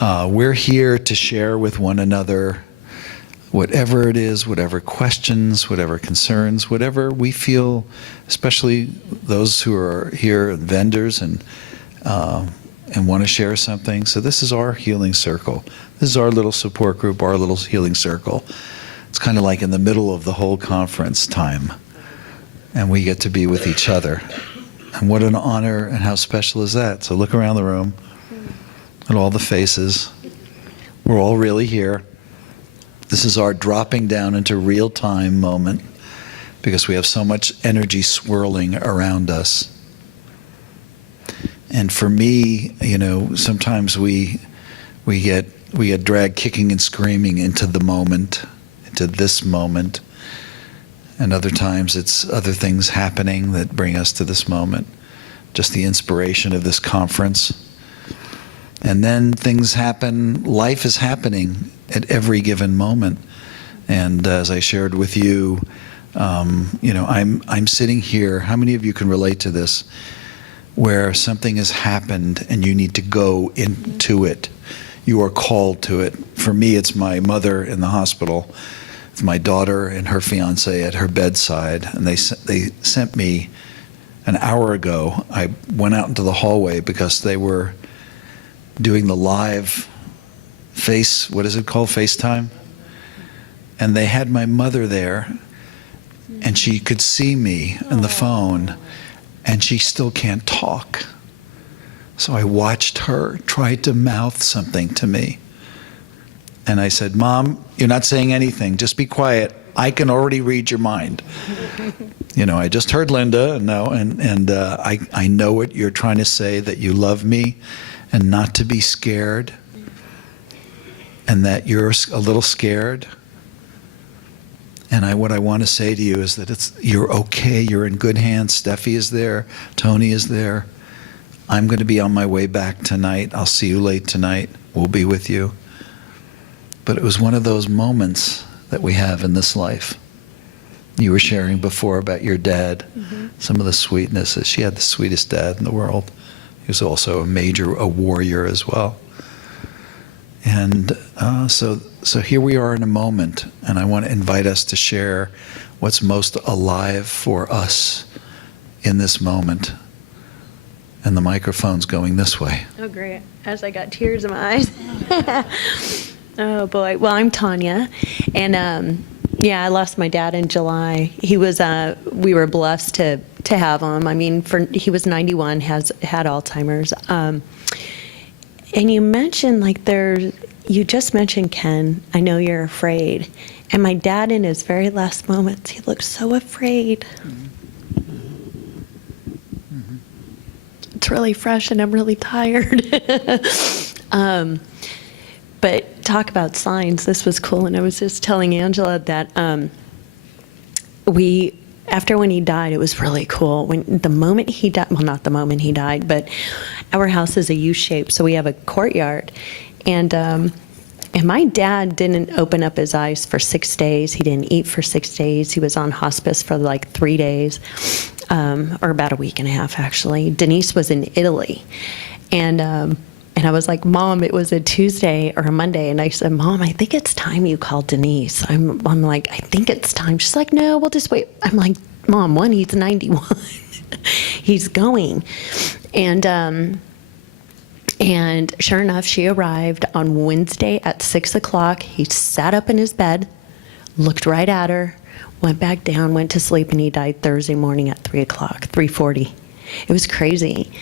We're here to share with one another whatever it is, whatever questions, whatever concerns, whatever we feel, especially those who are here, vendors, and want to share something. So this is our healing circle. This is our little support group, our little healing circle. It's kind of like in the middle of the whole conference time, and we get to be with each other. And what an honor, and how special is that? So look around the room at all the faces. We're all really here. This is our dropping down into real-time moment, because we have so much energy swirling around us. And for me, you know, sometimes we get dragged kicking and screaming into the moment, into this moment. And other times it's other things happening that bring us to this moment. Just the inspiration of this conference. And then things happen, life is happening at every given moment. And as I shared with you, you know, I'm sitting here, how many of you can relate to this, where something has happened and you need to go into it. You are called to it. For me, it's my mother in the hospital, with my daughter and her fiance at her bedside, and they sent me an hour ago. I went out into the hallway because they were doing the live what is it called, FaceTime? And they had my mother there, and she could see me on the phone, and she still can't talk. So I watched her try to mouth something to me. And I said, "Mom, you're not saying anything. Just be quiet. I can already read your mind." You know, I just heard Linda, and I know what you're trying to say, that you love me and not to be scared, and that you're a little scared. And what I want to say to you is that you're okay. You're in good hands. Steffi is there. Tony is there. I'm going to be on my way back tonight. I'll see you late tonight. We'll be with you. But it was one of those moments that we have in this life. You were sharing before about your dad, some of the sweetnesses. She had the sweetest dad in the world. He was also a warrior as well. And so here we are in a moment, and I want to invite us to share what's most alive for us in this moment. And the microphone's going this way. Oh, great. As I got tears in my eyes. Oh, boy. Well, I'm Tanya, and yeah, I lost my dad in July. He was, we were blessed to have him. I mean, he was 91, had Alzheimer's. And you mentioned, you just mentioned, Ken, I know you're afraid. And my dad, in his very last moments, he looked so afraid. It's really fresh, and I'm really tired. But talk about signs. This was cool. And I was just telling Angela that after when he died, it was really cool. The moment he died, well, not the moment he died, but our house is a U shape, so we have a courtyard. And my dad didn't open up his eyes for 6 days. He didn't eat for 6 days. He was on hospice for like 3 days, or about a week and a half, actually. Denise was in Italy. And I was like, "Mom," it was a Tuesday or a Monday, and I said, "Mom, I think it's time you call Denise." I'm like, "I think it's time." She's like, "No, we'll just wait." I'm like, "Mom, he's 91. He's going." And sure enough, she arrived on Wednesday at 6 o'clock. He sat up in his bed, looked right at her, went back down, went to sleep, and he died Thursday morning at 3 o'clock, 3:40. It was crazy.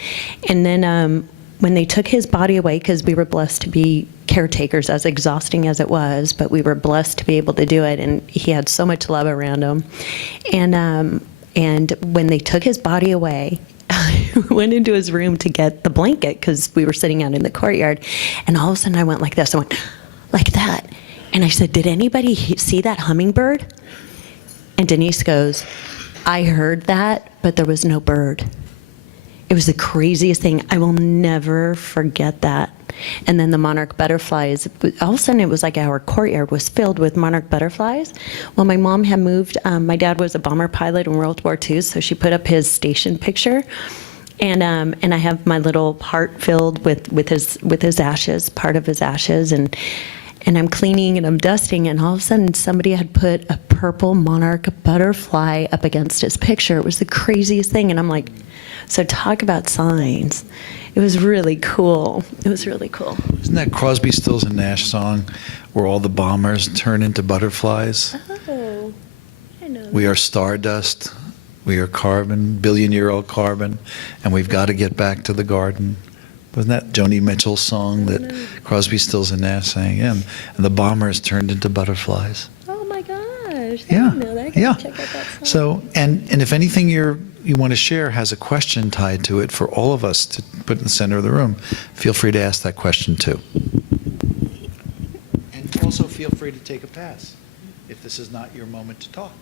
And then when they took his body away, because we were blessed to be caretakers, as exhausting as it was, but we were blessed to be able to do it, and he had so much love around him. And when they took his body away, I went into his room to get the blanket, because we were sitting out in the courtyard, and all of a sudden I went like this. I went like that. And I said, "Did anybody see that hummingbird?" And Denise goes, "I heard that, but there was no bird." It was the craziest thing. I will never forget that. And then the monarch butterflies, all of a sudden it was like our courtyard was filled with monarch butterflies. Well, my mom had moved, my dad was a bomber pilot in World War II, so she put up his station picture. And I have my little part filled with his ashes, part of his ashes, and I'm cleaning and I'm dusting, and all of a sudden somebody had put a purple monarch butterfly up against his picture. It was the craziest thing, and I'm like, so talk about signs. It was really cool. It was really cool. Isn't that Crosby, Stills, and Nash song where all the bombers turn into butterflies? Oh, I know. We are stardust. We are carbon, billion-year-old carbon, and we've got to get back to the garden. Wasn't that Joni Mitchell's song that Crosby, Stills, and Nash sang? Yeah, and the bombers turned into butterflies. Oh my gosh! I Yeah, didn't know that. I gotta yeah. check out that song. So, and if anything you want to share has a question tied to it for all of us to put in the center of the room, feel free to ask that question too. And also feel free to take a pass if this is not your moment to talk.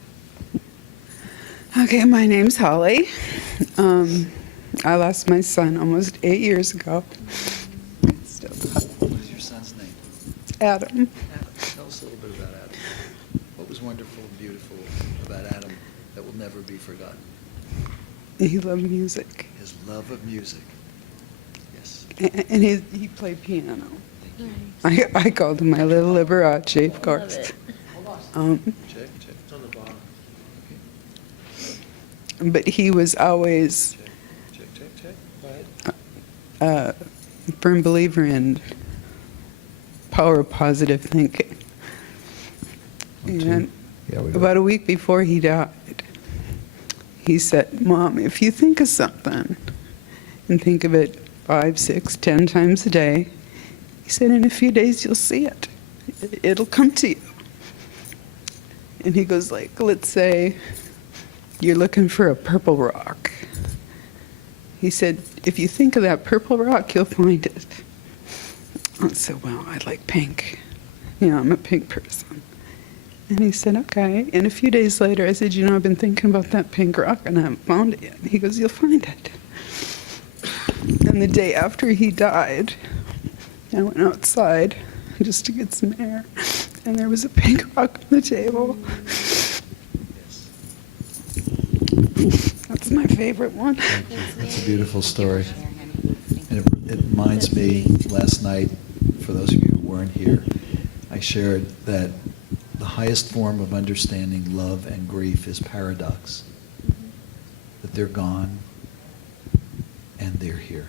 Okay, my name's Holly. I lost my son almost 8 years ago. Still What is your son's name? Adam. Adam. Tell us a little bit about Adam. What was wonderful and beautiful about Adam that will never be forgotten? He loved music. His love of music. Yes. And he played piano. I called him my little Liberace, of course. Love it. Check. It's on the bottom. But he was always Check. Go ahead. a firm believer in power of positive thinking. And Yeah, we about a week before he died, he said, "Mom, if you think of something and think of it 5, 6, 10 times a day," he said, "in a few days you'll see it. It'll come to you." And he goes like, let's say you're looking for a purple rock. He said, if you think of that purple rock, you'll find it. I said, well, I like pink. I'm a pink person. And he said, okay. And a few days later, I said, I've been thinking about that pink rock and I haven't found it yet. And he goes, you'll find it. And the day after he died, I went outside just to get some air, and there was a pink rock on the table. That's my favorite one. That's a beautiful story. And it reminds me, last night, for those of you who weren't here, I shared that the highest form of understanding love and grief is paradox. That they're gone and they're here.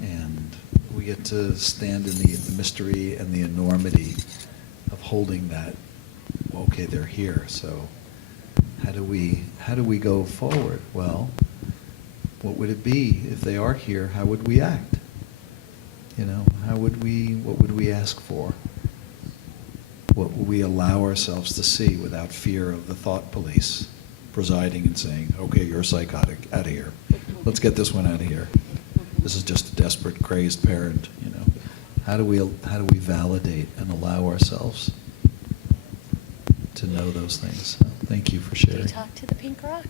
And we get to stand in the mystery and the enormity of holding that, well, okay, they're here, so how do we go forward? Well, what would it be if they are here? How would we act? What would we ask for? What would we allow ourselves to see without fear of the thought police presiding and saying, okay, you're psychotic, out of here. Let's get this one out of here. This is just a desperate, crazed parent, How do we validate and allow ourselves to know those things? So, thank you for Did you sharing. talk to the pink rock?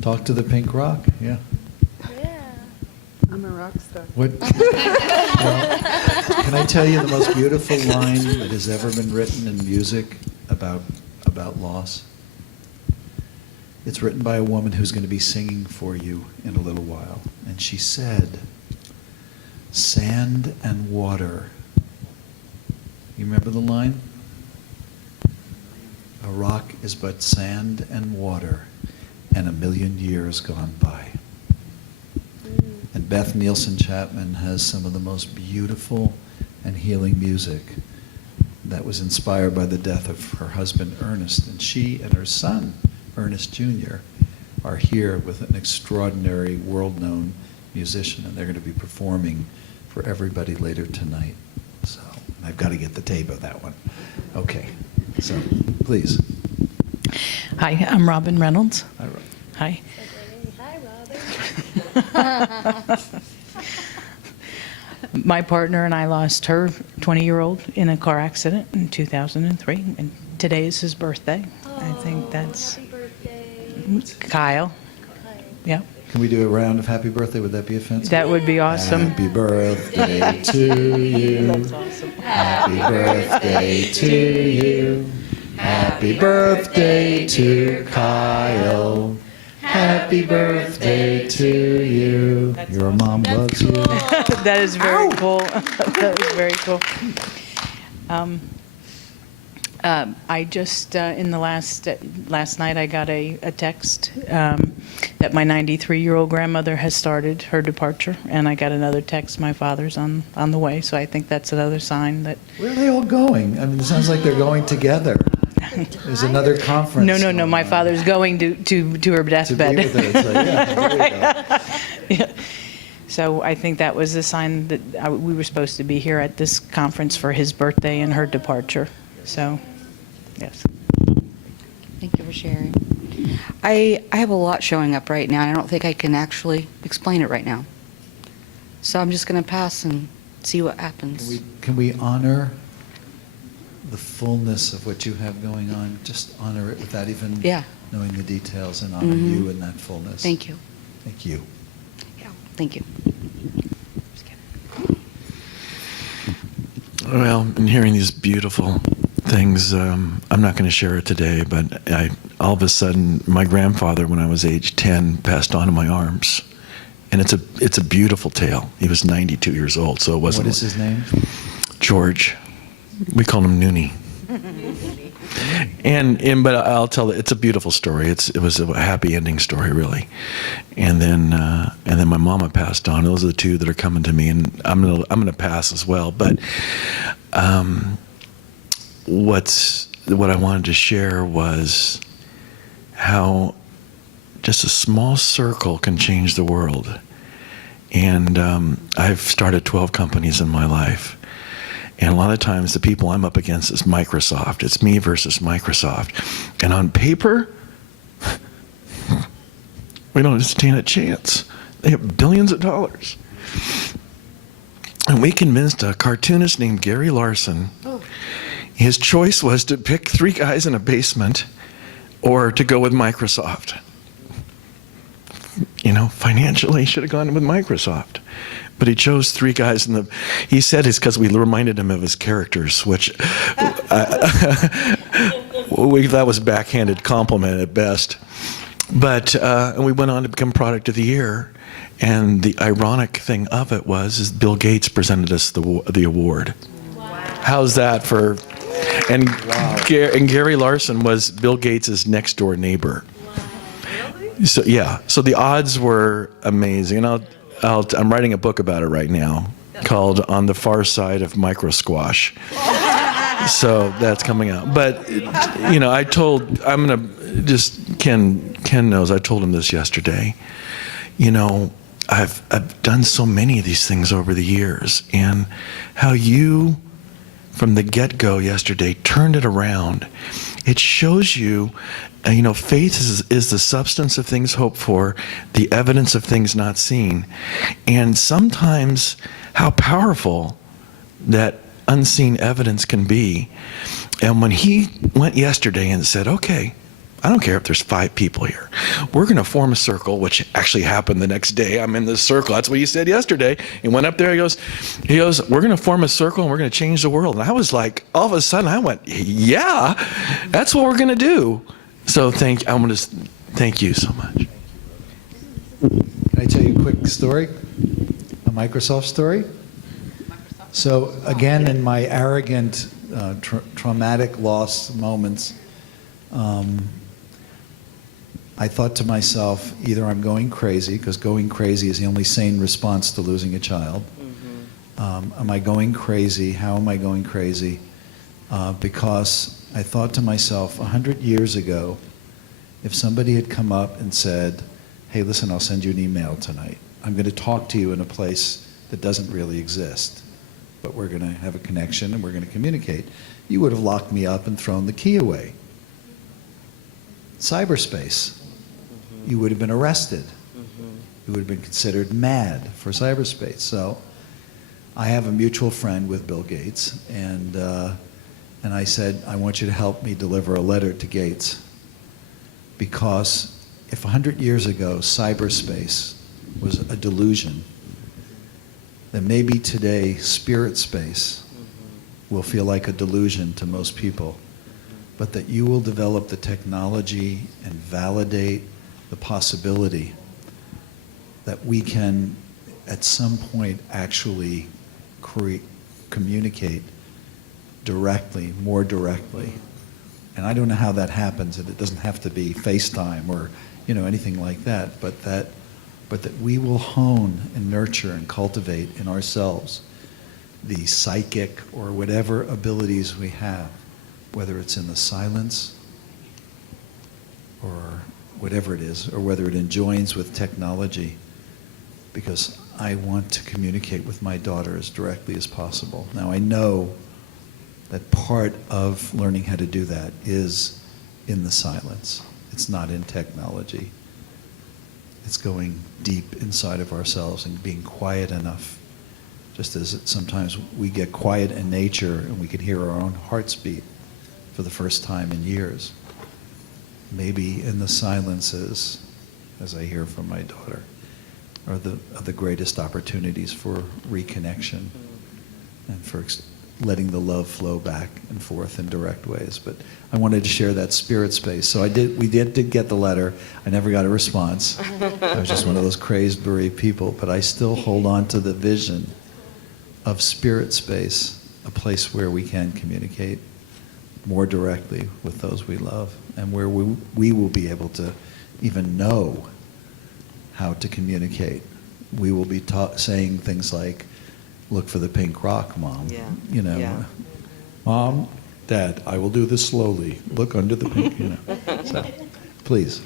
Talk to the pink rock, yeah. Yeah. I'm a rock star. What? Well, can I tell you the most beautiful line that has ever been written in music about loss? It's written by a woman who's going to be singing for you in a little while. And she said, sand and water. You remember the line? A rock is but sand and water, and 1,000,000 years gone by. And Beth Nielsen Chapman has some of the most beautiful and healing music that was inspired by the death of her husband, Ernest. And she and her son, Ernest Jr., are here with an extraordinary world-known musician, and they're going to be performing for everybody later tonight. So I've got to get the tape of that one. Okay, so please. Hi, I'm Robin Reynolds. Hi, Rob. Hi. Hi, Robin. My partner and I lost her 20-year-old in a car accident in 2003, and today is his birthday. I think that's Happy birthday. Kyle. Yep. Can we do a round of happy birthday? Would that be offensive? That would be awesome. Happy birthday to you. That's awesome. Happy birthday to you. Happy birthday to Kyle. Happy birthday to you. Your mom loves you. That is very cool. That is very cool. I just, in the last night, I got a text that my 93-year-old grandmother has started her departure, and I got another text, my father's on the way, so I think that's another sign that... Where are they all going? I mean, it sounds like they're going together. There's another conference. No, my father's going to her To deathbed. be with her. So, yeah, there you go. Yeah. So I think that was a sign that we were supposed to be here at this conference for his birthday and her departure. So, yes. Thank you for sharing. I have a lot showing up right now, and I don't think I can actually explain it right now. So I'm just going to pass and see what happens. Can we honor the fullness of what you have going on? Just honor it without even Yeah. knowing the details, and honor you in that fullness. Thank you. Thank you. Yeah, thank you. Just kidding. Well, in hearing these beautiful things, I'm not going to share it today, but all of a sudden, my grandfather, when I was age 10, passed on in my arms. And it's a beautiful tale. He was 92 years old, so it wasn't... What is his name? George. We called him Noonie. But I'll tell it. It's a beautiful story. It was a happy ending story, really. And then my mama passed on. Those are the two that are coming to me, and I'm gonna pass as well. But what I wanted to share was how just a small circle can change the world. And I've started 12 companies in my life. And a lot of times the people I'm up against is Microsoft. It's me versus Microsoft. And on paper, we don't stand a chance. They have billions of dollars. And we convinced a cartoonist named Gary Larson. His choice was to pick 3 guys in a basement or to go with Microsoft. You know, financially, he should have gone with Microsoft. But he chose 3 guys in the... He said it's because we reminded him of his characters, which that was backhanded compliment at best. But and we went on to become Product of the Year. And the ironic thing of it is Bill Gates presented us the award. Wow. How's that for... And, wow. And Gary Larson was Bill Gates' next door neighbor. So yeah, so the odds were amazing, and I'm writing a book about it right now, called "On the Far Side of Micro Squash." So that's coming out. But you know, Ken knows. I told him this yesterday. You know, I've done so many of these things over the years, and how you, from the get-go yesterday, turned it around. It shows you. You know, faith is the substance of things hoped for, the evidence of things not seen. And sometimes how powerful that unseen evidence can be. And when he went yesterday and said, okay, I don't care if there's 5 people here. We're going to form a circle, which actually happened the next day. I'm in this circle. That's what he said yesterday. He went up there. He goes, we're going to form a circle and we're going to change the world. And I was like, all of a sudden I went, yeah, that's what we're going to do. So I want to thank you so much. Can I tell you a quick story? A Microsoft story? So again, in my arrogant, traumatic loss moments, I thought to myself, either I'm going crazy, because going crazy is the only sane response to losing a child. Am I going crazy? How am I going crazy? Because I thought to myself, 100 years ago, if somebody had come up and said, hey, listen, I'll send you an email tonight. I'm going to talk to you in a place that doesn't really exist, but we're going to have a connection and we're going to communicate. You would have locked me up and thrown the key away. Cyberspace. You would have been arrested. You would have been considered mad for cyberspace. So I have a mutual friend with Bill Gates, and I said, I want you to help me deliver a letter to Gates, because if 100 years ago cyberspace was a delusion, then maybe today spirit space will feel like a delusion to most people, but that you will develop the technology and validate the possibility that we can, at some point, actually communicate directly, more directly. And I don't know how that happens, and it doesn't have to be FaceTime or, anything like that, but that we will hone and nurture and cultivate in ourselves the psychic or whatever abilities we have, whether it's in the silence or whatever it is, or whether it enjoins with technology, because I want to communicate with my daughter as directly as possible. Now, I know that part of learning how to do that is in the silence. It's not in technology. It's going deep inside of ourselves and being quiet enough, just as sometimes we get quiet in nature and we can hear our own hearts beat for the first time in years. Maybe in the silences, as I hear from my daughter, are the greatest opportunities for reconnection and for letting the love flow back and forth in direct ways. But I wanted to share that spirit space. So we did get the letter. I never got a response. I was just one of those crazed, bereaved people. But I still hold on to the vision of spirit space, a place where we can communicate more directly with those we love, and where we will be able to even know how to communicate. We will be saying things like, "Look for the pink rock, Mom." Yeah. Yeah. "Mom, Dad, I will do this slowly. Look under the pink," So, please.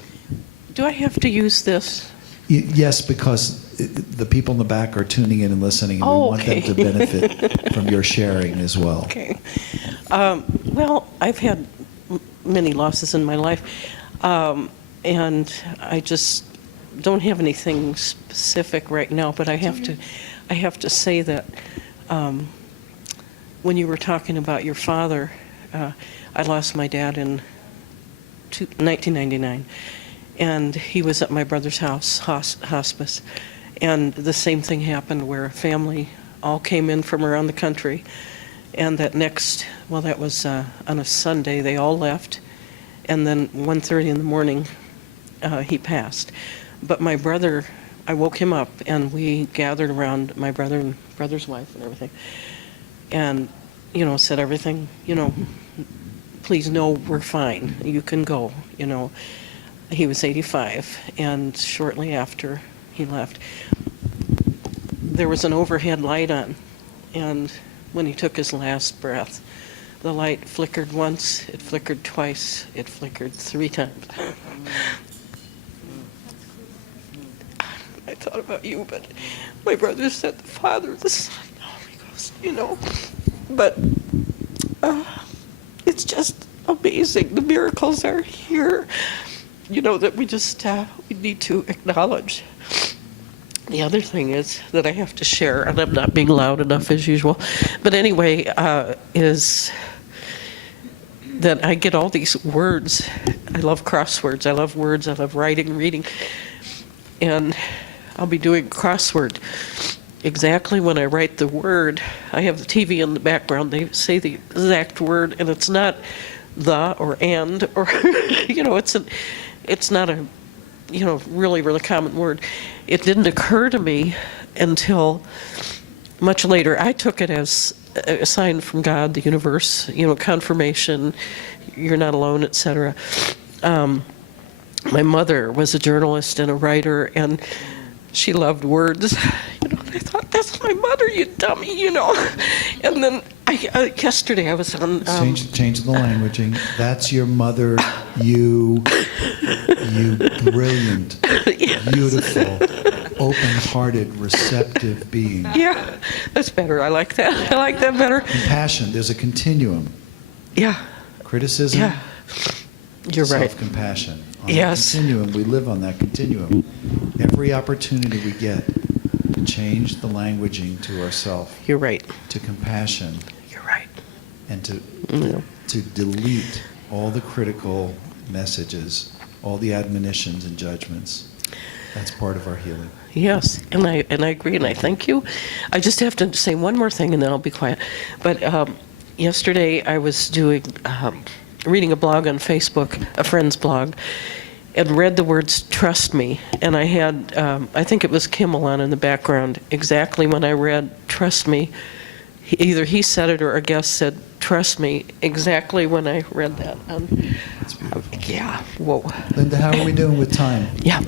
Do I have to use this? Yes, because the people in the back are tuning in and listening, and we want them to benefit from your sharing as well. Okay. Well, I've had many losses in my life, and I just don't have anything specific right now, but I have to say that when you were talking about your father, I lost my dad in 1999, and he was at my brother's house, hospice, and the same thing happened where a family all came in from around the country, and that was on a Sunday, they all left, and then 1:30 in the morning, he passed. But my brother, I woke him up, and we gathered around my brother and brother's wife and everything, and, said everything, please know we're fine, you can go, He was 85, and shortly after he left, there was an overhead light on, and when he took his last breath, the light flickered once, it flickered twice, it flickered 3 times. I thought about you, but my brother said the Father, the Son, the Holy Ghost, But it's just amazing. The miracles are here, that we just we need to acknowledge. The other thing is that I have to share, and I'm not being loud enough as usual, but anyway, is that I get all these words. I love crosswords. I love words. I love writing, reading. And I'll be doing crossword. Exactly when I write the word, I have the TV in the background. They say the exact word, and it's not the or and or, it's not a, really, really common word. It didn't occur to me until much later. I took it as a sign from God, the universe, confirmation, you're not alone, etc. My mother was a journalist and a writer, and she loved words. And I thought, that's my mother, you dummy, And then yesterday I was on... Change the languaging. That's your mother, you brilliant, Yes. beautiful, open-hearted, receptive being. Yeah, that's better. I like that. I like that better. Compassion, there's a continuum. Yeah, Criticism, yeah. You're right. self-compassion. On Yes. that continuum, we live on that continuum. Every opportunity we get to change the languaging to ourself, You're right. to compassion, You're right. and Yeah. to delete all the critical messages, all the admonitions and judgments. That's part of our healing. Yes, and I agree, and I thank you. I just have to say one more thing, and then I'll be quiet. But yesterday I was reading a blog on Facebook, a friend's blog, and read the words, "Trust me." And I had, I think it was Kimmel on in the background, exactly when I read, "Trust me." Either he said it or a guest said, "Trust me," exactly when I read that. That's beautiful. Yeah, whoa. Linda, how are we doing with time? Yeah,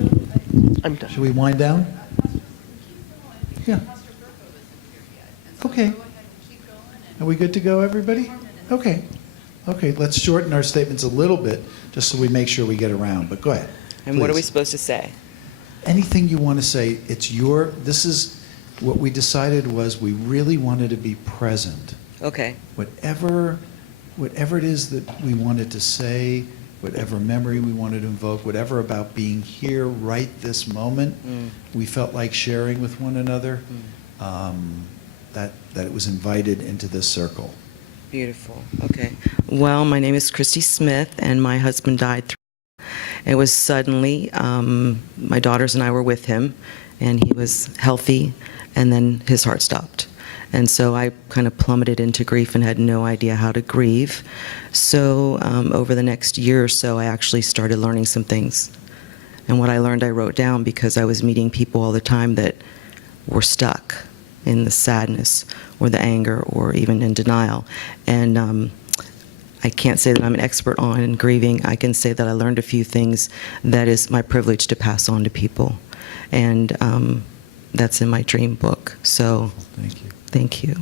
I'm done. Should we wind down? Yeah. Okay. Are we good to go, everybody? Okay. Okay, let's shorten our statements a little bit, just so we make sure we get around, but go ahead. And what are we please. supposed to say? Anything you want to say, this is, what we decided was we really wanted to be present. Okay. Whatever it is that we wanted to say, whatever memory we wanted to invoke, whatever about being here right this moment, we felt like sharing with one another, that it was invited into this circle. Beautiful. Okay. Well, my name is Christy Smith, and my husband died. It was suddenly. My daughters and I were with him, and he was healthy, and then his heart stopped. And so I kind of plummeted into grief and had no idea how to grieve. So over the next year or so, I actually started learning some things. And what I learned, I wrote down, because I was meeting people all the time that were stuck in the sadness or the anger or even in denial. And I can't say that I'm an expert on grieving. I can say that I learned a few things that is my privilege to pass on to people. And that's in my dream book. So Thank you. thank you.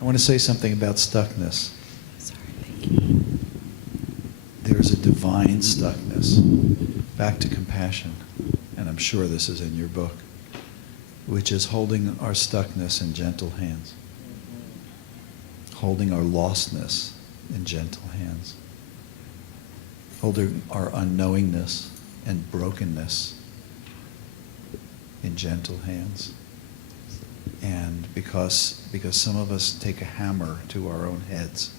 I want to say something about stuckness. Sorry, thank you. There's a divine stuckness. Back to compassion, and I'm sure this is in your book, which is holding our stuckness in gentle hands, holding our lostness in gentle hands, holding our unknowingness and brokenness in gentle hands. And because some of us take a hammer to our own heads,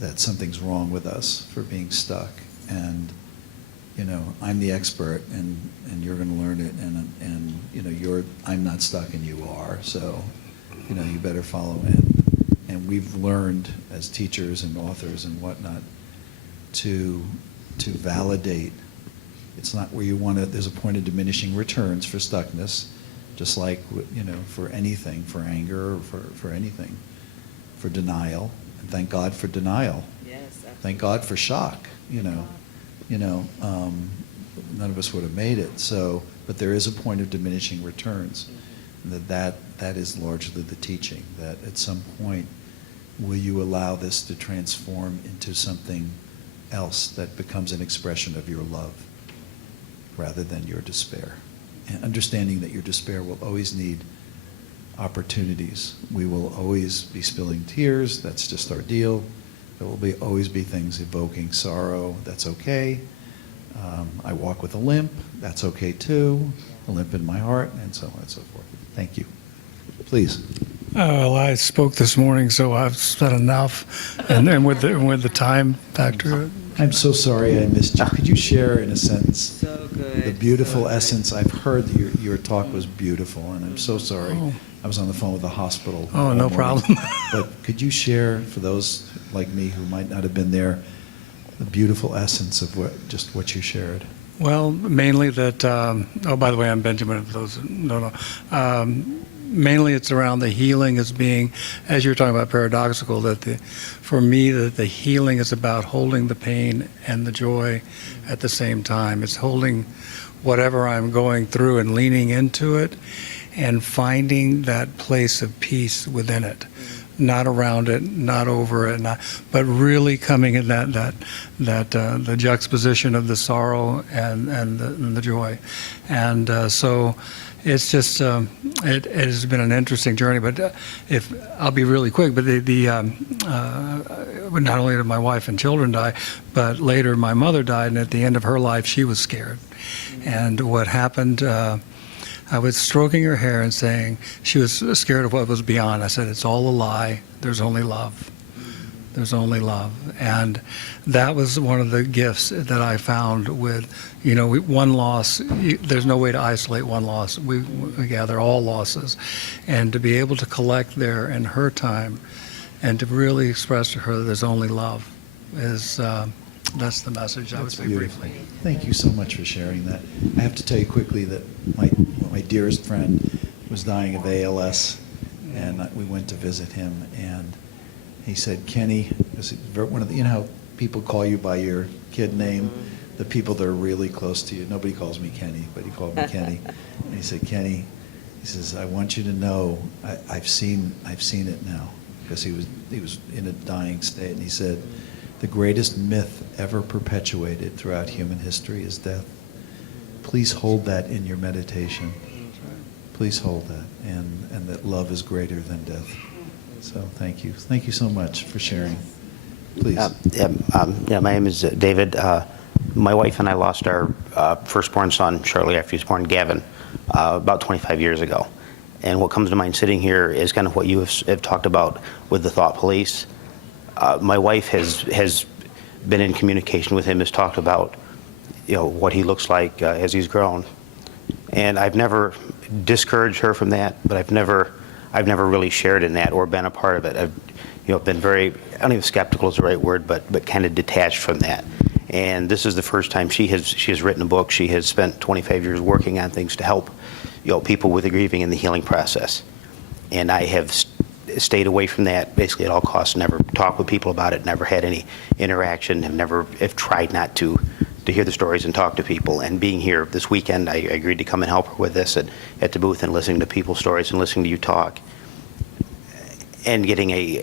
that something's wrong with us for being stuck. And I'm the expert, and you're going to learn it, and I'm not stuck and you are, so you better follow in. And we've learned as teachers and authors and whatnot to validate. It's not where you want to. There's a point of diminishing returns for stuckness, just like for anything, for anger, or for anything, for denial. And thank God for denial. Yes, absolutely. Thank God for shock. None of us would have made it. So, but there is a point of diminishing returns. That is largely the teaching. That at some point, will you allow this to transform into something else that becomes an expression of your love, rather than your despair, and understanding that your despair will always need opportunities. We will always be spilling tears. That's just our deal. There will always be things evoking sorrow. That's okay. I walk with a limp. That's okay too. A limp in my heart, and so on and so forth. Thank you. Please. Well, I spoke this morning, so I've said enough. And with the time factor, I'm so sorry I missed you. Could you share in a sentence So good. the beautiful so good. essence? I've heard that your talk was beautiful, and I'm so sorry. Oh. I was on the phone with the hospital. Oh, all no morning. problem. But could you share, for those like me who might not have been there, the beautiful essence of what you shared? well, mainly that, oh, by the way, I'm Benjamin, for those who don't know. Mainly it's around the healing as being, as you're talking about paradoxical, that for me, that the healing is about holding the pain and the joy at the same time. It's holding whatever I'm going through and leaning into it and finding that place of peace within it. Not around it, not over it, but really coming in that the juxtaposition of the sorrow and the joy, and so it's just it has been an interesting journey. But if I'll be really quick, but not only did my wife and children die, but later my mother died, and at the end of her life, she was scared, and what happened. I was stroking her hair and saying, she was scared of what was beyond. I said, it's all a lie. There's only love. There's only love. And that was one of the gifts that I found with, one loss. There's no way to isolate one loss. We gather all losses. And to be able to collect there in her time and to really express to her that there's only love is That's the message I would say Beautiful. briefly. Thank you so much for sharing that. I have to tell you quickly that my dearest friend was dying of ALS, and we went to visit him, and he said, Kenny, one of the, you know how people call you by your kid name? The people that are really close to you. Nobody calls me Kenny, but he called me Kenny. And he said, Kenny, he says, I want you to know I've seen it now, because he was in a dying state, and he said, the greatest myth ever perpetuated throughout human history is death. Please hold that in your meditation. Please hold that, and that love is greater than death. So thank you. Thank you so much for sharing. Please. My name is David. My wife and I lost our firstborn son shortly after he was born, Gavin, about 25 years ago. And what comes to mind sitting here is kind of what you have talked about with the thought police. My wife has been in communication with him, has talked about, what he looks like as he's grown. And I've never discouraged her from that, but I've never really shared in that or been a part of it. I've been very, I don't know if skeptical is the right word, but kind of detached from that. And this is the first time she has written a book. She has spent 25 years working on things to help, people with the grieving and the healing process. And I have stayed away from that basically at all costs. Never talked with people about it. Never had any interaction. Have tried not to hear the stories and talk to people. And being here this weekend, I agreed to come and help her with this at the booth and listening to people's stories and listening to you talk, and getting a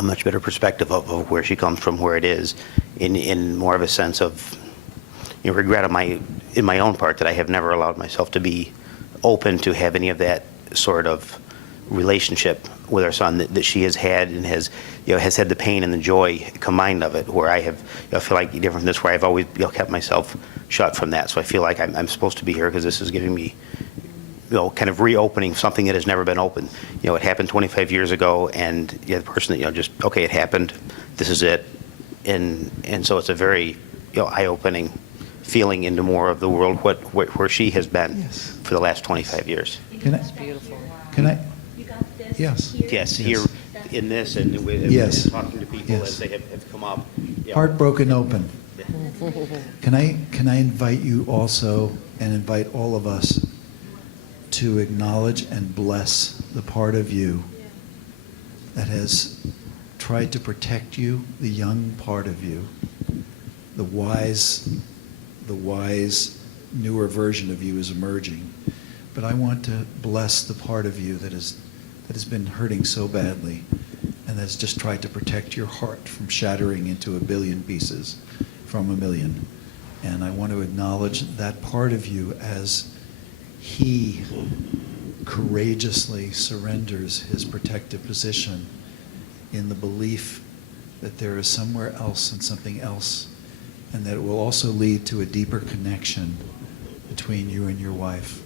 much better perspective of where she comes from, where it is, in more of a sense of regret in my own part that I have never allowed myself to be open to have any of that sort of relationship with our son that she has had, and has had the pain and the joy combined of it, where I feel like different from this, where I've always kept myself shut from that. So I feel like I'm supposed to be here because this is giving me kind of reopening something that has never been opened. It happened 25 years ago, and the person that just okay, it happened, this is it, and so it's a very eye-opening feeling into more of the world where she has been for the last 25 years. It's beautiful. Can I? You got this Yes. here? Yes, here in this, and with Yes. talking to people Yes. as they have come up. Heartbroken open. Can I invite you also, and invite all of us, to acknowledge and bless the part of you that has tried to protect you, the young part of you, the wise, newer version of you is emerging. But I want to bless the part of you that has been hurting so badly, and that's just tried to protect your heart from shattering into a billion pieces from a million. And I want to acknowledge that part of you as he courageously surrenders his protective position in the belief that there is somewhere else and something else, and that it will also lead to a deeper connection between you and your wife.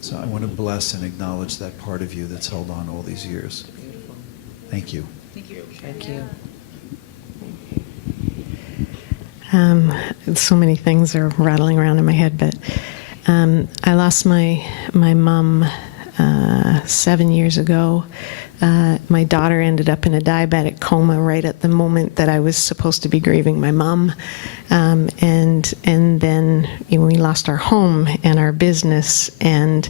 So I want to bless and acknowledge that part of you that's held on all these years. Thank you. Thank you. So many things are rattling around in my head, but I lost my mom 7 years ago. My daughter ended up in a diabetic coma right at the moment that I was supposed to be grieving my mom, and then we lost our home and our business. And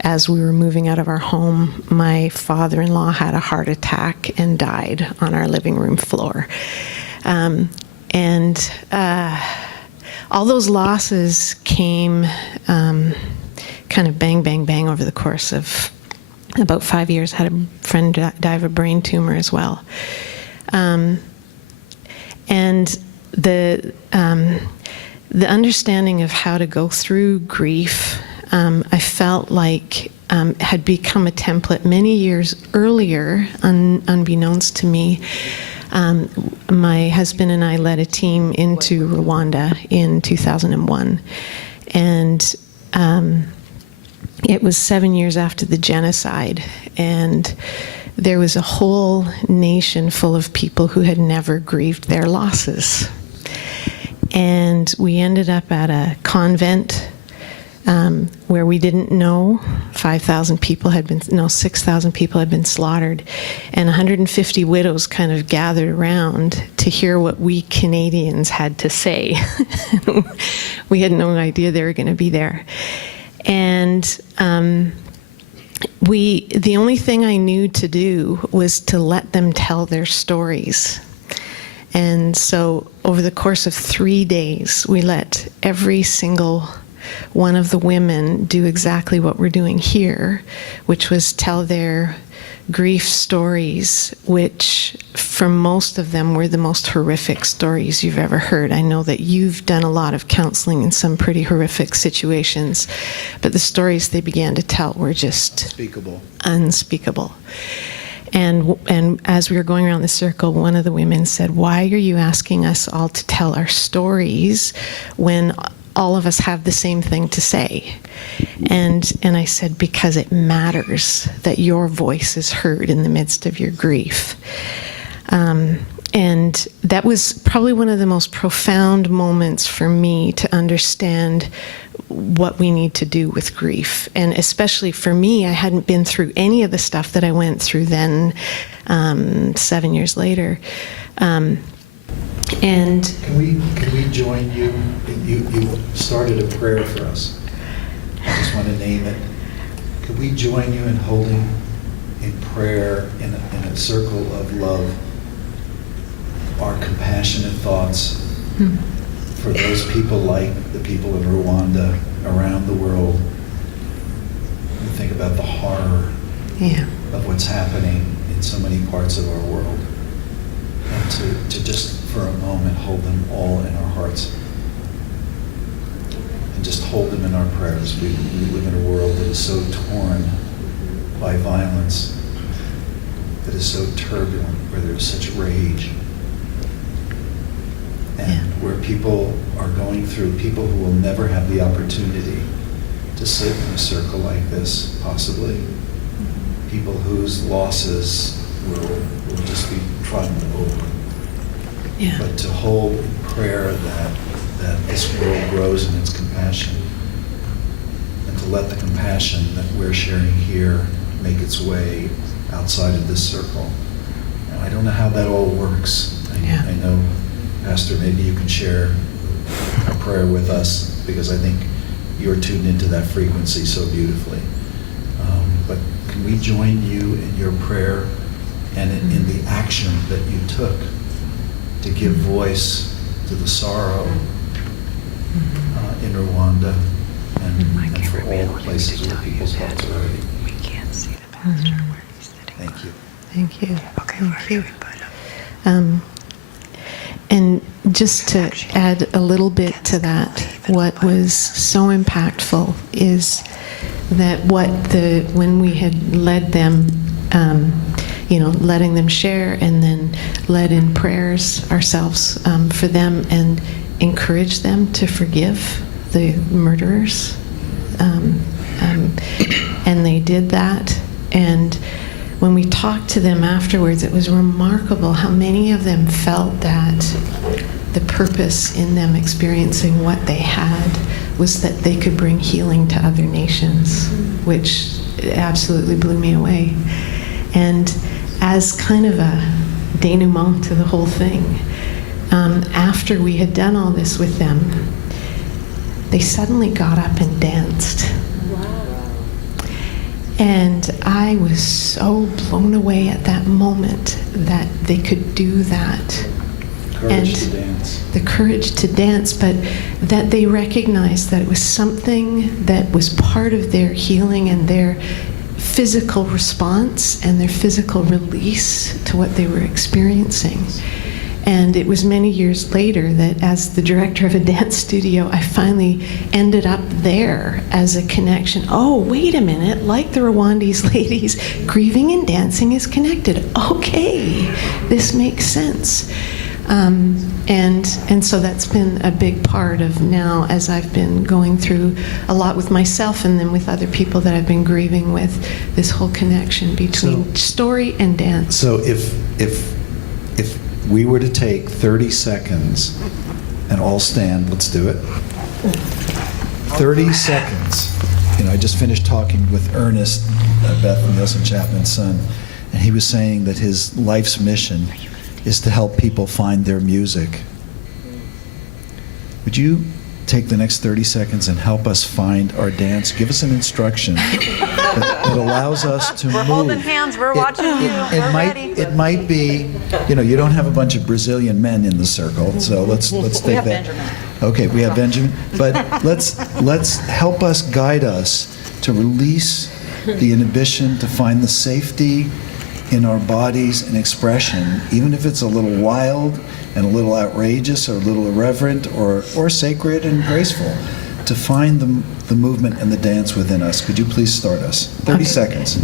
as we were moving out of our home, my father-in-law had a heart attack and died on our living room floor. All those losses came kind of bang, bang, bang over the course of about 5 years. Had a friend die of a brain tumor as well. And the understanding of how to go through grief, I felt like had become a template many years earlier, unbeknownst to me. My husband and I led a team into Rwanda in 2001, and it was 7 years after the genocide, and there was a whole nation full of people who had never grieved their losses. And we ended up at a convent where we didn't know 6,000 people had been slaughtered, and 150 widows kind of gathered around to hear what we Canadians had to say. We had no idea they were going to be there. And the only thing I knew to do was to let them tell their stories. And so over the course of 3 days, we let every single one of the women do exactly what we're doing here, which was tell their grief stories, which for most of them were the most horrific stories you've ever heard. I know that you've done a lot of counseling in some pretty horrific situations, but the stories they began to tell were just unspeakable. And as we were going around the circle, one of the women said, "Why are you asking us all to tell our stories when all of us have the same thing to say?" And I said, "Because it matters that your voice is heard in the midst of your grief." And that was probably one of the most profound moments for me to understand what we need to do with grief. And especially for me, I hadn't been through any of the stuff that I went through then, 7 years later. And Can we join you? You started a prayer for us. I just want to name it. Could we join you in holding in prayer in a circle of love our compassionate thoughts for those people, like the people of Rwanda, around the world? We think about the horror of what's happening in so many parts of our world, and to just for a moment hold them all in our hearts and just hold them in our prayers. We live in a world that is so torn by violence, that is so turbulent, where there is such rage, and where people are going through, people who will never have the opportunity to sit in a circle like this, possibly. People whose losses will just be trodden over. Yeah. But to hold in prayer that this world grows in its compassion, and to let the compassion that we're sharing here make its way outside of this circle. Now, I don't know how that all works. I know, Pastor, maybe you can share a prayer with us, because I think you're tuned into that frequency so beautifully. But can we join you in your prayer and in the action that you took to give voice to the sorrow in Rwanda and for all places where people's hearts are already. We can't see the pastor where he's sitting. Thank you. Thank you. Thank you. And just to add a little bit to that, what was so impactful is that when we had led them, letting them share, and then led in prayers ourselves for them, and encouraged them to forgive the murderers, and they did that. And when we talked to them afterwards, it was remarkable how many of them felt that the purpose in them experiencing what they had was that they could bring healing to other nations, which absolutely blew me away. And as kind of a denouement to the whole thing, after we had done all this with them, they suddenly got up and danced. And I was so blown away at that moment that they could do that. Courage to dance. The courage to dance, but that they recognized that it was something that was part of their healing and their physical response and their physical release to what they were experiencing. And it was many years later that, as the director of a dance studio, I finally ended up there as a connection. Oh, wait a minute, like the Rwandese ladies, grieving and dancing is connected. Okay, this makes sense. And so that's been a big part of now, as I've been going through a lot with myself and then with other people that I've been grieving with, this whole connection between story and dance. So if we were to take 30 seconds and all stand, let's do it. 30 seconds. You know, I just finished talking with Ernest, Beth Nielsen Chapman's son, and he was saying that his life's mission is to help people find their music. Would you take the next 30 seconds and help us find our dance? Give us an instruction that allows us to We're move. holding hands, we're watching you, we're ready. It might be, you know, you don't have a bunch of Brazilian men in the circle, so let's take have that. Benjamin. Okay, we have Benjamin, but let's help us, guide us to release the inhibition, to find the safety in our bodies and expression, even if it's a little wild and a little outrageous or a little irreverent or sacred and graceful, to find the movement and the dance within us. Could you please start us? 30 seconds.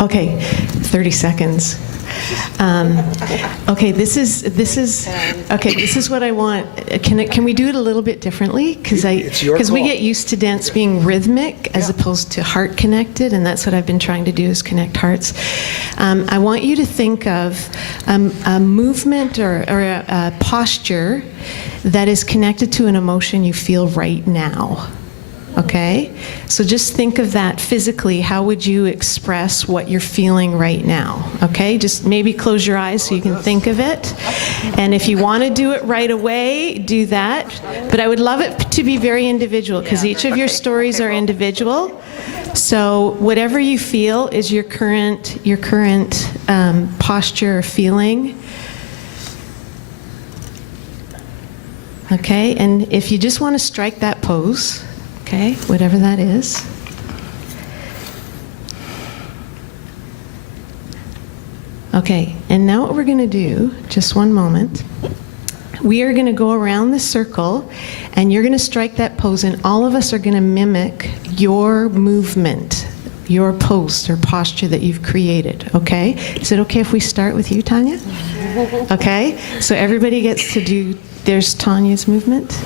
Okay, 30 seconds. Okay, this is what I want. Can we do it a little bit differently? Because we get used to dance being rhythmic as opposed to heart connected, and that's what I've been trying to do, is connect hearts. I want you to think of a movement or a posture that is connected to an emotion you feel right now. Okay? So just think of that physically. How would you express what you're feeling right now? Okay? Just maybe close your eyes so you can think of it. And if you want to do it right away, do that. But I would love it to be very individual, because each of your stories are individual. So whatever you feel is your current posture or feeling. Okay? And if you just want to strike that pose, okay, whatever that is. Okay, and now what we're going to do, just one moment, we are going to go around the circle, and you're going to strike that pose, and all of us are going to mimic your movement, your pose or posture that you've created, okay? Is it okay if we start with you, Tanya? Okay, so everybody gets to do, there's Tanya's movement.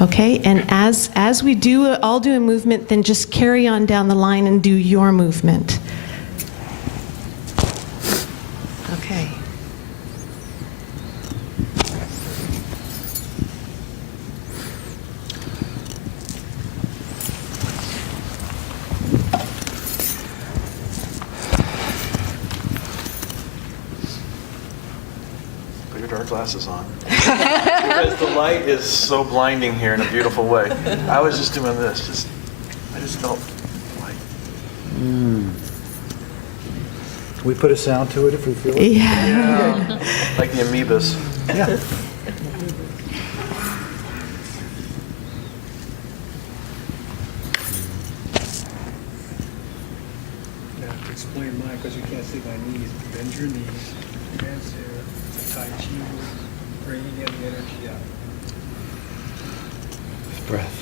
Okay, and as we all do a movement, then just carry on down the line and do your movement. Okay. Put your dark glasses on. Because the light is so blinding here in a beautiful way. I was just doing this. I just felt light. Can we put a sound to it if we feel it? Yeah. Like the amoebas. Yeah. You have to explain mine because you can't see my knees. Bend your knees, hands here, Tai Chi, bringing in the energy out. Breath.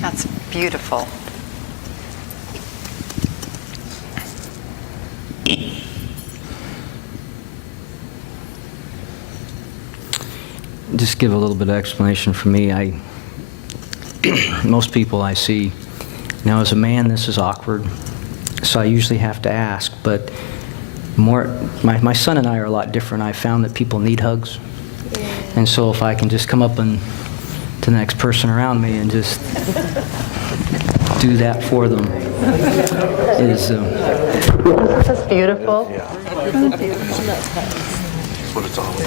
That's beautiful. Just give a little bit of explanation for me. Most people I see, now as a man this is awkward, so I usually have to ask, but my son and I are a lot different. I found that people need hugs, and so if I can just come up and to the next person around me and just do that for them is That's beautiful. That's what it's all about.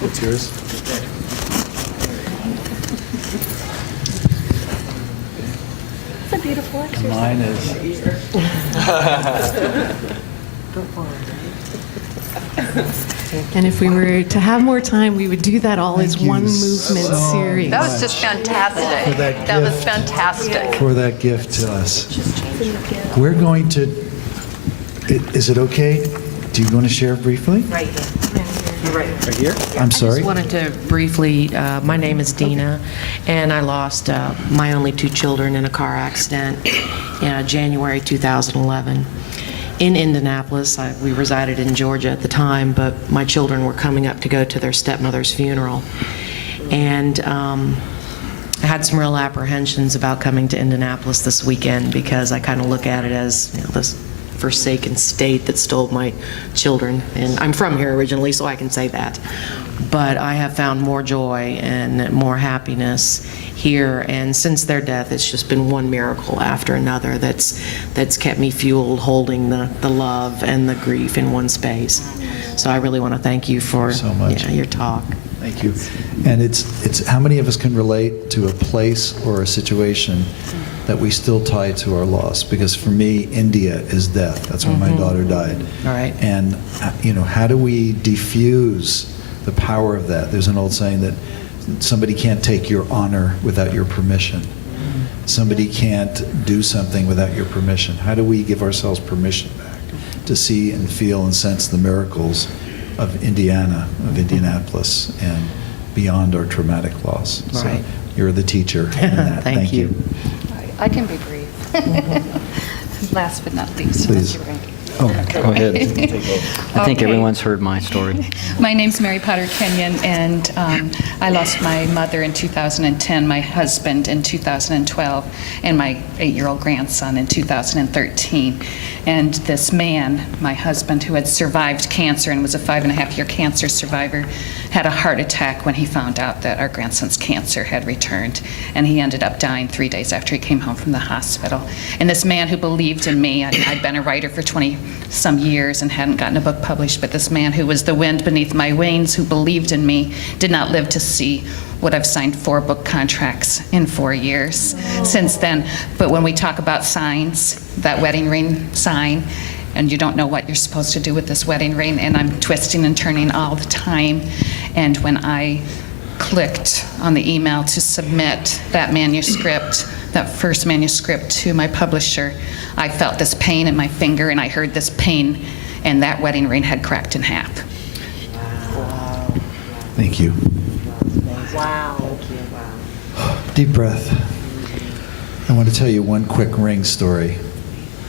What's yours? It's a beautiful exercise. Mine is. And if we were to have more time, we would do that all as Thank you one movement so series. That was just fantastic. For that That was gift. fantastic. For that gift to us. We're going to, is it okay? Do you want to share briefly? Right here. Right here? I'm I sorry? just wanted to briefly, my name is Dina, and I lost my only two children in a car accident in January 2011. In Indianapolis, we resided in Georgia at the time, but my children were coming up to go to their stepmother's funeral. And I had some real apprehensions about coming to Indianapolis this weekend because I kind of look at it as, this forsaken state that stole my children. And I'm from here originally, so I can say that. But I have found more joy and more happiness here. And since their death, it's just been one miracle after another that's kept me fueled, holding the love and the grief in one space. So I really want to thank you for So much. your talk. Thank you. And it's how many of us can relate to a place or a situation that we still tie to our loss? Because for me, India is death. That's where my daughter died. All right. And, how do we diffuse the power of that? There's an old saying that somebody can't take your honor without your permission. Somebody can't do something without your permission. How do we give ourselves permission back to see and feel and sense the miracles of Indiana, of Indianapolis, and beyond our traumatic loss? Right. So you're the teacher in that. Thank you. I can be brief. Last but not least. Please. Thank you, Randy. Oh, Go ahead. I think Okay. everyone's heard my story. My name's Mary Potter Kenyon, and I lost my mother in 2010, my husband in 2012, and my 8-year-old grandson in 2013. And this man, my husband, who had survived cancer and was a 5.5-year cancer survivor, had a heart attack when he found out that our grandson's cancer had returned, and he ended up dying 3 days after he came home from the hospital. And this man who believed in me, I'd been a writer for 20-some years and hadn't gotten a book published, but this man who was the wind beneath my wings, who believed in me, did not live to see what I've signed 4 book contracts in 4 years since then. But when we talk about signs, that wedding ring sign, and you don't know what you're supposed to do with this wedding ring, and I'm twisting and turning all the time. And when I clicked on the email to submit that manuscript, that first manuscript to my publisher, I felt this pain in my finger, and I heard this pain, and that wedding ring had cracked in half. thank you. Wow. Deep breath. I want to tell you one quick ring story,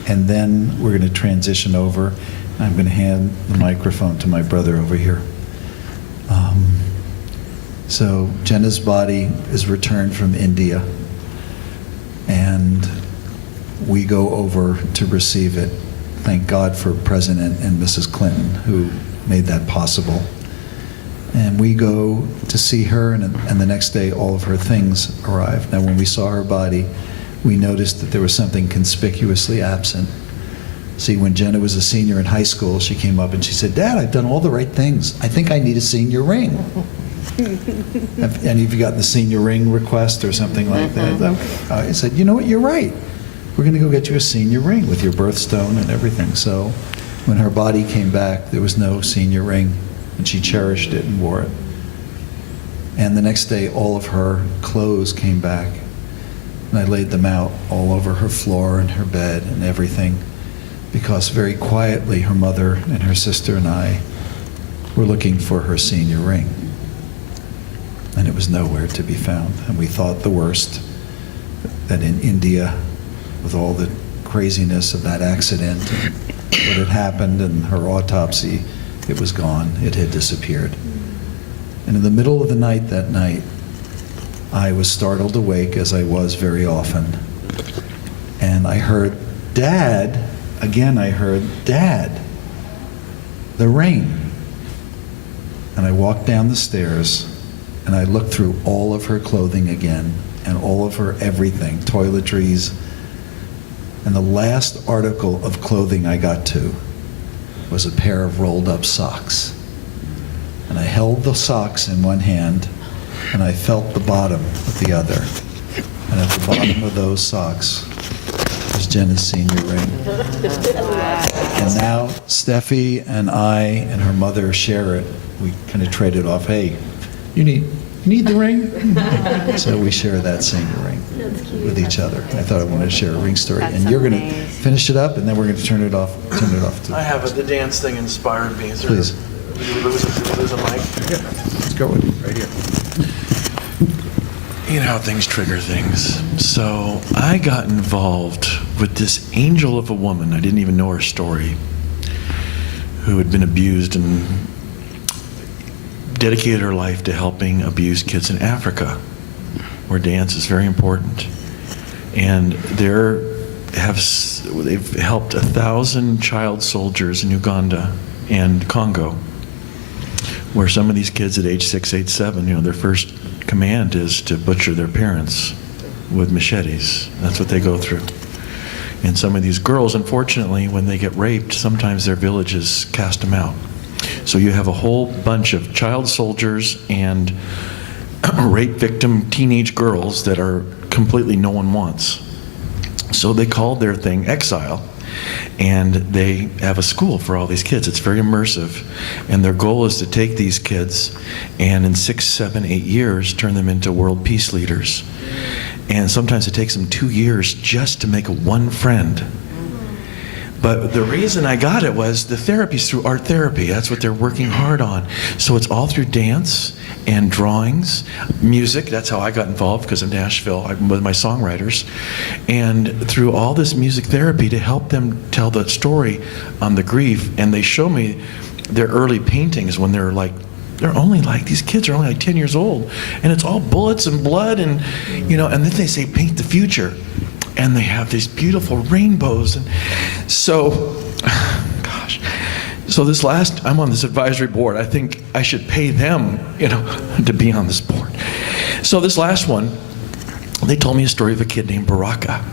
and then we're going to transition over. I'm going to hand the microphone to my brother over here. So Jenna's body is returned from India, and we go over to receive it. Thank God for President and Mrs. Clinton, who made that possible. And we go to see her, and the next day all of her things arrived. Now, when we saw her body, we noticed that there was something conspicuously absent. See, when Jenna was a senior in high school, she came up and she said, "Dad, I've done all the right things. I think I need a senior ring." Have any of you gotten the senior ring request or something like that? I said, "You know what, you're right. We're going to go get you a senior ring with your birthstone and everything." So when her body came back, there was no senior ring, and she cherished it and wore it. And the next day, all of her clothes came back, and I laid them out all over her floor and her bed and everything, because very quietly her mother and her sister and I were looking for her senior ring. And it was nowhere to be found. And we thought the worst, that in India, with all the craziness of that accident and what had happened and her autopsy, it was gone. It had disappeared. And in the middle of the night that night, I was startled awake, as I was very often. And I heard, "Dad." Again, I heard, "Dad, the ring." And I walked down the stairs, and I looked through all of her clothing again, and all of her everything, toiletries. And the last article of clothing I got to was a pair of rolled up socks. And I held the socks in one hand, and I felt the bottom with the other. And at the bottom of those socks was Jenna's senior ring. And now Steffi and I and her mother share it. We kind of trade it off. "Hey, you need the ring?" So we share that senior ring with each other. I thought I wanted to share a ring story. And you're going to finish it up, and then we're going to turn it off to... I have the dance thing inspired me. Please. Did we lose a mic? Yeah, let's go with it right here. You know how things trigger things. So I got involved with this angel of a woman. I didn't even know her story, who had been abused and dedicated her life to helping abused kids in Africa. or dance is very important. And they've helped 1,000 child soldiers in Uganda and Congo, where some of these kids at age 6, 8, 7, their first command is to butcher their parents with machetes. That's what they go through. And some of these girls, unfortunately, when they get raped, sometimes their villages cast them out. So you have a whole bunch of child soldiers and rape victim teenage girls that are completely no one wants. So they called their thing Exile, and they have a school for all these kids. It's very immersive, and their goal is to take these kids and in 6, 7, 8 years turn them into world peace leaders. And sometimes it takes them 2 years just to make one friend. But the reason I got it was the therapy's through art therapy. That's what they're working hard on. So it's all through dance and drawings, music. That's how I got involved, because of Nashville. I'm with my songwriters. And through all this music therapy to help them tell the story on the grief. And they show me their early paintings when they're only these kids are only like 10 years old. And it's all bullets and blood and, and then they say, paint the future. And they have these beautiful rainbows. And so, gosh. So I'm on this advisory board. I think I should pay them, to be on this board. So this last one, they told me a story of a kid named Baraka.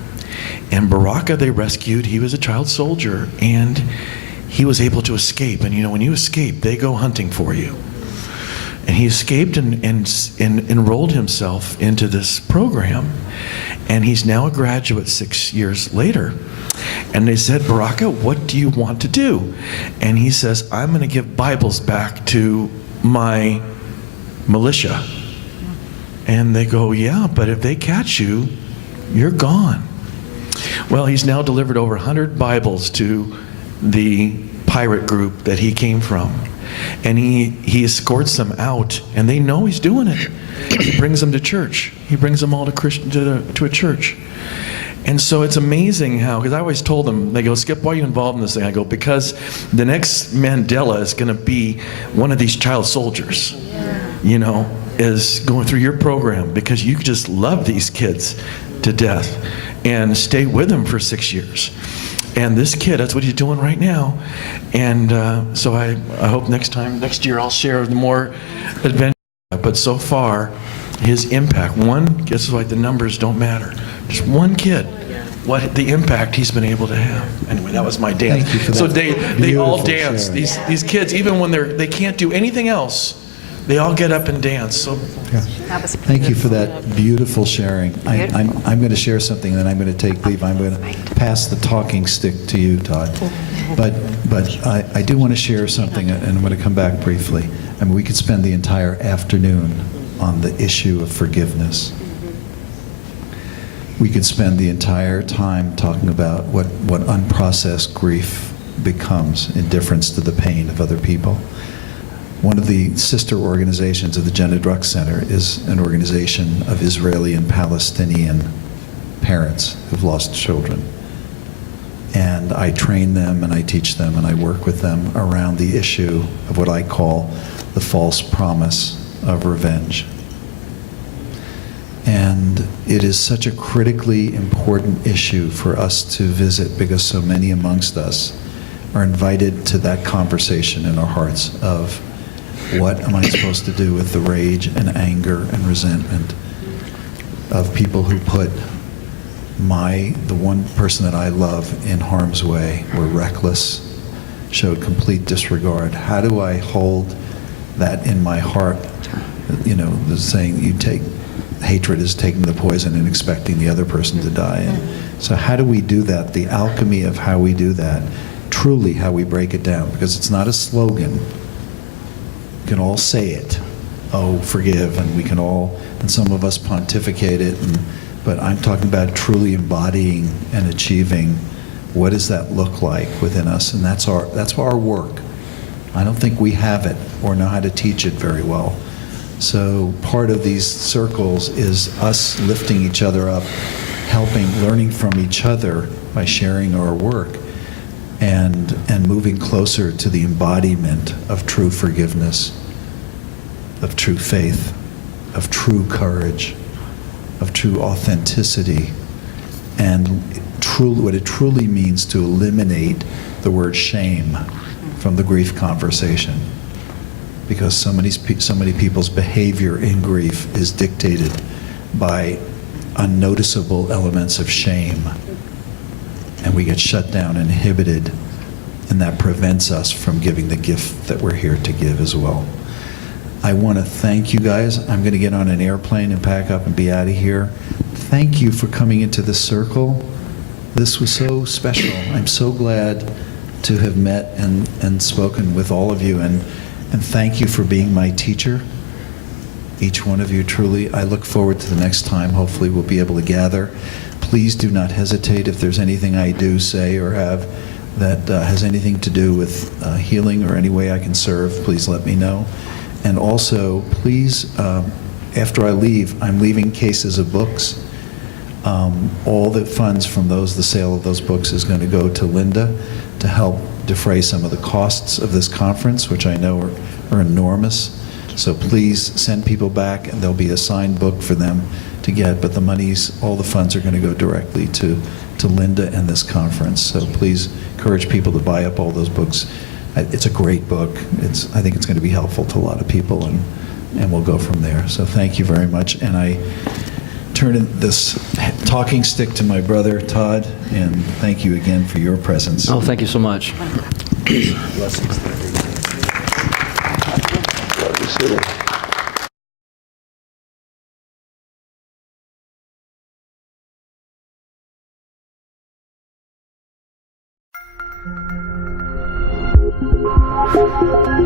And Baraka they rescued. He was a child soldier, and he was able to escape. And when you escape, they go hunting for you. And he escaped and enrolled himself into this program. And he's now a graduate 6 years later. And they said, Baraka, what do you want to do? And he says, I'm going to give Bibles back to my militia. And they go, yeah, but if they catch you, you're gone. Well, he's now delivered over 100 Bibles to the pirate group that he came from. And he escorts them out, and they know he's doing it. He brings them to church. He brings them all to a church. And so it's amazing how, because I always told them, they go, Skip, why are you involved in this thing? I go, because the next Mandela is going to be one of these child soldiers, is going through your program, because you just love these kids to death and stay with them for 6 years. And this kid, that's what he's doing right now. And so I hope next year I'll share more adventure. But so far, his impact, guess what, the numbers don't matter. Just one kid, what the impact he's been able to have. Anyway, that was my dance. Thank you for that. So they all Beautiful dance. sharing. These kids, even when they can't do anything else, they all get up and dance. So Thank you for that beautiful sharing. I'm going to share something, then I'm going to take leave. I'm going to pass the talking stick to you, Todd. But I do want to share something, and I'm going to come back briefly. I mean, we could spend the entire afternoon on the issue of forgiveness. We could spend the entire time talking about what unprocessed grief becomes, indifference to the pain of other people. One of the sister organizations of the Druck Center is an organization of Israeli and Palestinian parents who've lost children. And I train them and I teach them and I work with them around the issue of what I call the false promise of revenge. And it is such a critically important issue for us to visit, because so many amongst us are invited to that conversation in our hearts of, what am I supposed to do with the rage and anger and resentment of people who put the one person that I love in harm's way, were reckless, showed complete disregard? How do I hold that in my heart? The saying, hatred is taking the poison and expecting the other person to die. And so how do we do that? The alchemy of how we do that, truly how we break it down, because it's not a slogan. We can all say it, forgive, and we can all, and some of us pontificate it, but I'm talking about truly embodying and achieving what does that look like within us, and that's our work. I don't think we have it or know how to teach it very well. So part of these circles is us lifting each other up, learning from each other by sharing our work, and moving closer to the embodiment of true forgiveness, of true faith, of true courage, of true authenticity and what it truly means to eliminate the word shame from the grief conversation. Because so many people's behavior in grief is dictated by unnoticeable elements of shame. And we get shut down and inhibited, and that prevents us from giving the gift that we're here to give as well. I want to thank you guys. I'm going to get on an airplane and pack up and be out of here. Thank you for coming into this circle. This was so special. I'm so glad to have met and spoken with all of you, and thank you for being my teacher, each one of you, truly. I look forward to the next time. Hopefully we'll be able to gather. Please do not hesitate if there's anything I do, say, or have that has anything to do with healing or any way I can serve, please let me know. And also, please, after I leave, I'm leaving cases of books. All the funds from the sale of those books is going to go to Linda to help defray some of the costs of this conference, which I know are enormous. So please send people back, and there'll be a signed book for them to get, but all the funds are going to go directly to Linda and this conference. So please encourage people to buy up all those books. It's a great book. I think it's going to be helpful to a lot of people, and we'll go from there. So thank you very much. And I turn this talking stick to my brother, Todd, and thank you again for your presence. Oh, thank you so much. Blessings. Thank you.